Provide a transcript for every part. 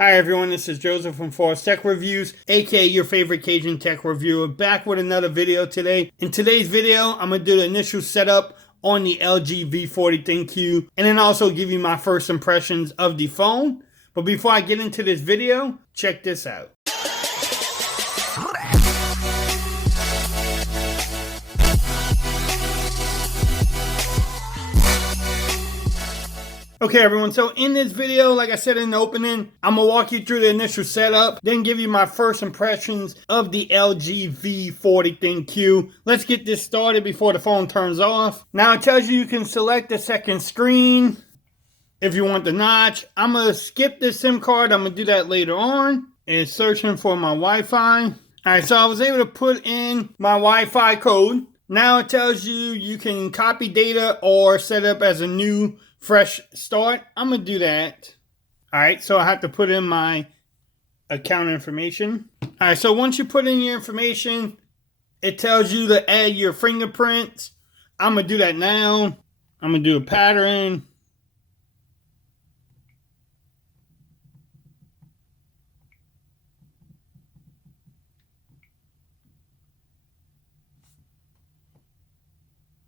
Hi everyone, this is Joseph from Force Tech Reviews, aka your favorite Cajun tech reviewer, back with another video today. In today's video, I'm going to do the initial setup on the LG V40 ThinQ, and then also give you my first impressions of the phone. But before I get into this video, check this out. Okay everyone, so in this video, like I said in the opening, I'm going to walk you through the initial setup, then give you my first impressions of the LG V40 ThinQ. Let's get this started before the phone turns off. Now it tells you can select the second screen if you want the notch. I'm going to skip this SIM card, I'm going to do that later on. It's searching for my Wi-Fi. Alright, so I was able to put in my Wi-Fi code. Now it tells you you can copy data or set up as a new fresh start. I'm gonna do that. All right, so I have to put in my account information. All right, so once you put in your information, it tells you to add your fingerprints. I'm gonna do that now. I'm gonna do a pattern.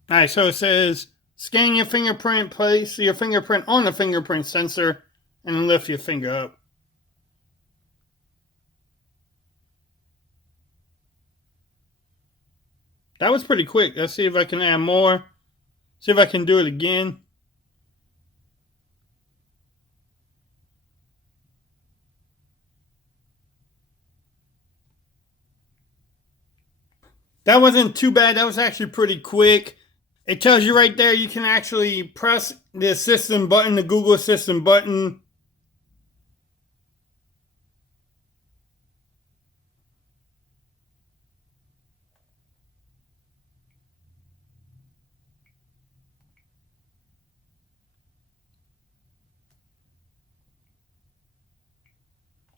All right, so it says scan your fingerprint, place your fingerprint on the fingerprint sensor, and then lift your finger up. That was pretty quick. Let's see if I can add more. See if I can do it again. That wasn't too bad. That was actually pretty quick. It tells you right there you can actually press the assistant button, the Google Assistant button.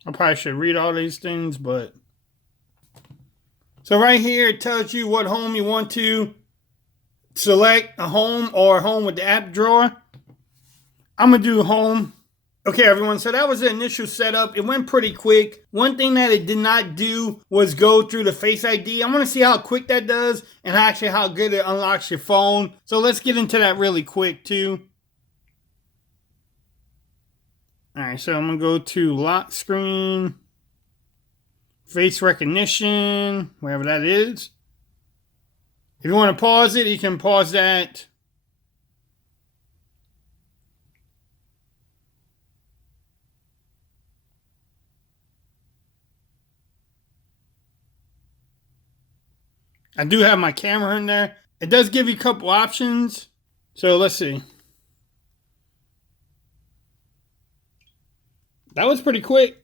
I probably should read all these things, but... So right here it tells you what home you want to select, a home or a home with the app drawer. I'm going to do home. Okay, everyone, so that was the initial setup. It went pretty quick. One thing that it did not do was go through the Face ID. I want to see how quick that does and actually how good it unlocks your phone. So let's get into that really quick too. All right, so I'm going to go to lock screen, face recognition, wherever that is. If you want to pause it, you can pause that. I do have my camera in there. It does give you a couple options. So let's see. That was pretty quick.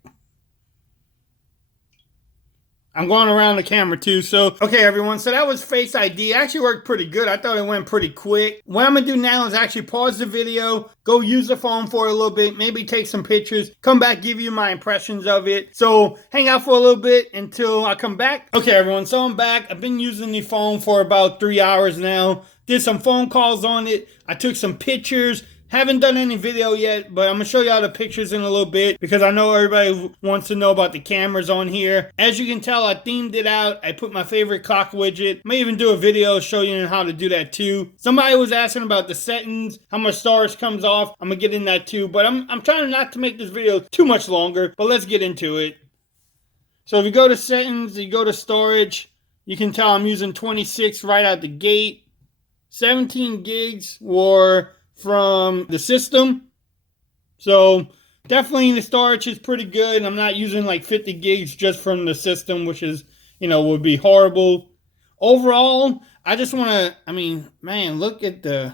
I'm going around the camera too. So, okay, everyone. So that was Face ID. It actually worked pretty good. I thought it went pretty quick. What I'm going to do now is actually pause the video, go use the phone for a little bit, maybe take some pictures, come back, give you my impressions of it. So hang out for a little bit until I come back. Okay, everyone. So I'm back. I've been using the phone for about 3 hours now. Did some phone calls on it. I took some pictures. Haven't done any video yet, but I'm going to show y'all the pictures in a little bit because I know everybody wants to know about the cameras on here. As you can tell, I themed it out. I put my favorite clock widget. May even do a video showing you how to do that too. Somebody was asking about the settings, how much storage comes off. I'm going to get in that too, but I'm trying not to make this video too much longer, but let's get into it. So if you go to settings, you go to storage, you can tell I'm using 26 right out the gate. 17 gigs were from the system, so definitely the storage is pretty good. I'm not using like 50 gigs just from the system, which is, would be horrible. Overall, I just want to, man, look at the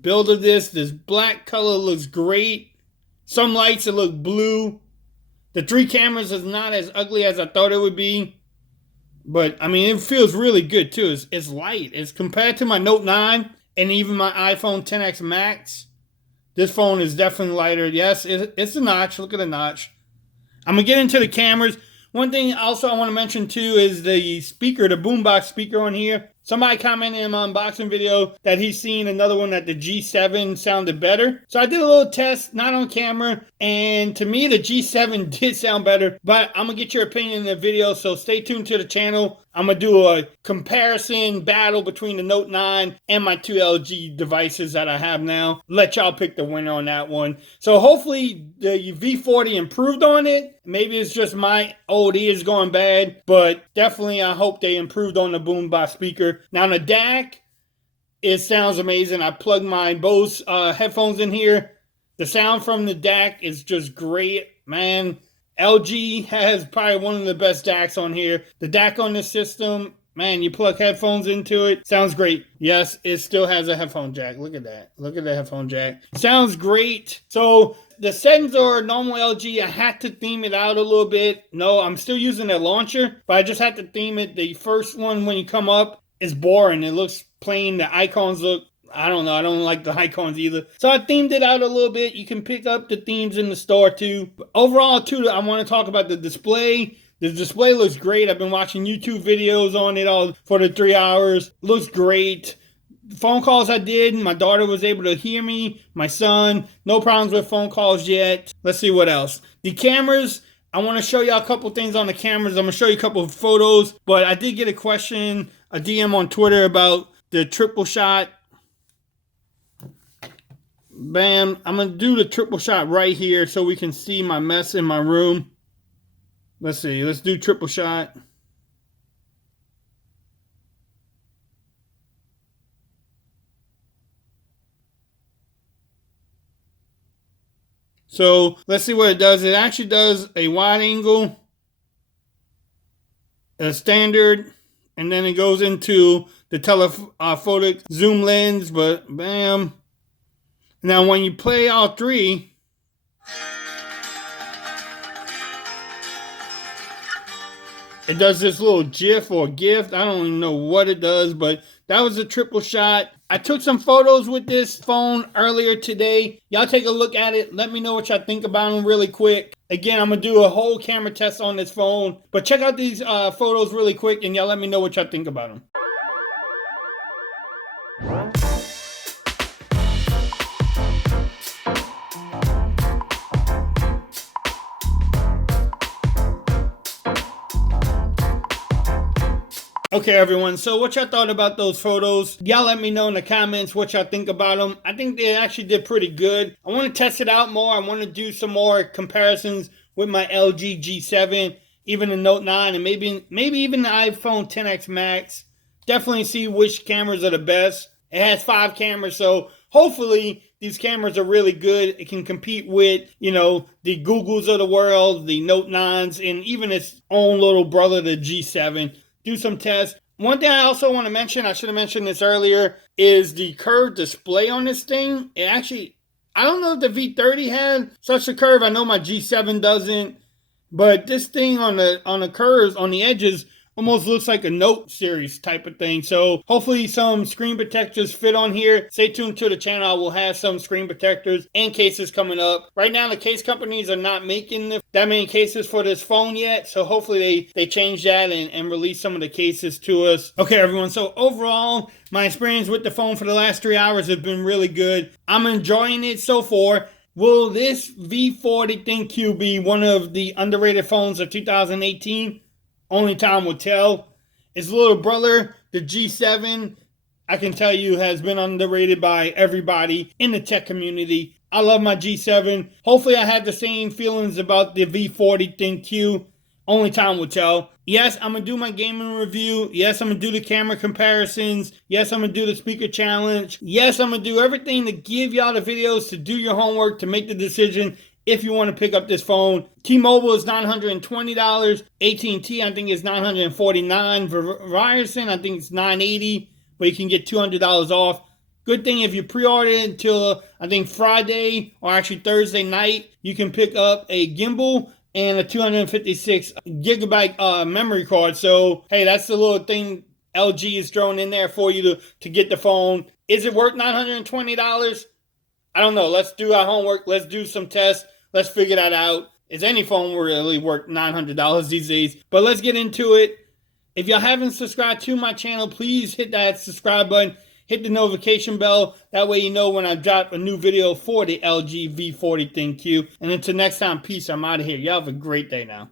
build of this. This black color looks great. Some lights, it look blue. The 3 cameras is not as ugly as I thought it would be, but it feels really good too. It's light. It's compared to my Note 9 and even my iPhone XS Max. This phone is definitely lighter. Yes, it's a notch. Look at the notch. I'm going to get into the cameras. One thing also I want to mention too is the speaker, the boombox speaker on here. Somebody commented in my unboxing video that he's seen another one that the G7 sounded better. So I did a little test, not on camera, and to me the G7 did sound better, but I'm gonna get your opinion in the video, so stay tuned to the channel. I'm gonna do a comparison battle between the Note 9 and my two LG devices that I have now. Let y'all pick the winner on that one. So hopefully the V40 improved on it. Maybe it's just my old ears going bad, but definitely I hope they improved on the boombox speaker. Now the DAC, it sounds amazing. I plugged my Bose headphones in here. The sound from the DAC is just great, man. LG has probably one of the best DACs on here. The DAC on this system, man, you plug headphones into it, sounds great. Yes, it still has a headphone jack. Look at that. Look at the headphone jack. Sounds great. So the settings are normal LG. I had to theme it out a little bit. No, I'm still using the launcher, but I just had to theme it. The first one, when you come up, is boring. It looks plain. The icons look, I don't know. I don't like the icons either. So I themed it out a little bit. You can pick up the themes in the store too. But overall too, I want to talk about the display. The display looks great. I've been watching YouTube videos on it all for the 3 hours. Looks great. Phone calls I did, my daughter was able to hear me. My son, no problems with phone calls yet. Let's see what else. The cameras, I want to show you a couple things on the cameras. I'm going to show you a couple of photos, but I did get a question, a DM on Twitter about the triple shot. Bam, I'm going to do the triple shot right here so we can see my mess in my room. Let's see, let's do triple shot. So let's see what it does. It actually does a wide angle, a standard, and then it goes into the telephotic zoom lens, but bam. Now when you play all three, it does this little GIF or GIF. I don't even know what it does, but that was a triple shot. I took some photos with this phone earlier today. Y'all take a look at it. Let me know what y'all think about them really quick. Again, I'm going to do a whole camera test on this phone. But check out these photos really quick and y'all let me know what y'all think about them. Okay, everyone, so what y'all thought about those photos? Y'all let me know in the comments what y'all think about them. I think they actually did pretty good. I want to test it out more. I want to do some more comparisons with my LG G7, even the Note 9, and maybe even the iPhone XS Max. Definitely see which cameras are the best. It has 5 cameras, so hopefully these cameras are really good. It can compete with, you know, the Googles of the world, the Note 9s, and even its own little brother, the G7. Do some tests. One thing I also want to mention, I should have mentioned this earlier, is the curved display on this thing. It actually, I don't know if the V30 had such a curve. I know my G7 doesn't, but this thing on the curves, on the edges, almost looks like a Note series type of thing. So hopefully some screen protectors fit on here. Stay tuned to the channel. I will have some screen protectors and cases coming up. Right now, the case companies are not making that many cases for this phone yet. So hopefully they change that and release some of the cases to us. Okay, everyone. So overall, my experience with the phone for the last 3 hours has been really good. I'm enjoying it so far. Will this V40 ThinQ be one of the underrated phones of 2018? Only time will tell. His little brother, the G7, I can tell you has been underrated by everybody in the tech community. I love my G7. Hopefully I had the same feelings about the V40 ThinQ. Only time will tell. Yes, I'm going to do my gaming review. Yes, I'm going to do the camera comparisons. Yes, I'm going to do the speaker challenge. Yes, I'm going to do everything to give y'all the videos to do your homework, to make the decision if you want to pick up this phone. T-Mobile is $920. AT&T, I think, is $949. Verizon, I think it's $980, but you can get $200 off. Good thing if you pre-order it until, I think, Friday or actually Thursday night, you can pick up a gimbal and a 256 gigabyte memory card. So, hey, that's the little thing LG is throwing in there for you to get the phone. Is it worth $920? I don't know. Let's do our homework. Let's do some tests. Let's figure that out. Is any phone really worth $900 these days? But let's get into it. If y'all haven't subscribed to my channel, please hit that subscribe button. Hit the notification bell. That way you know when I drop a new video for the LG V40 ThinQ. And until next time, peace. I'm out of here. Y'all have a great day now.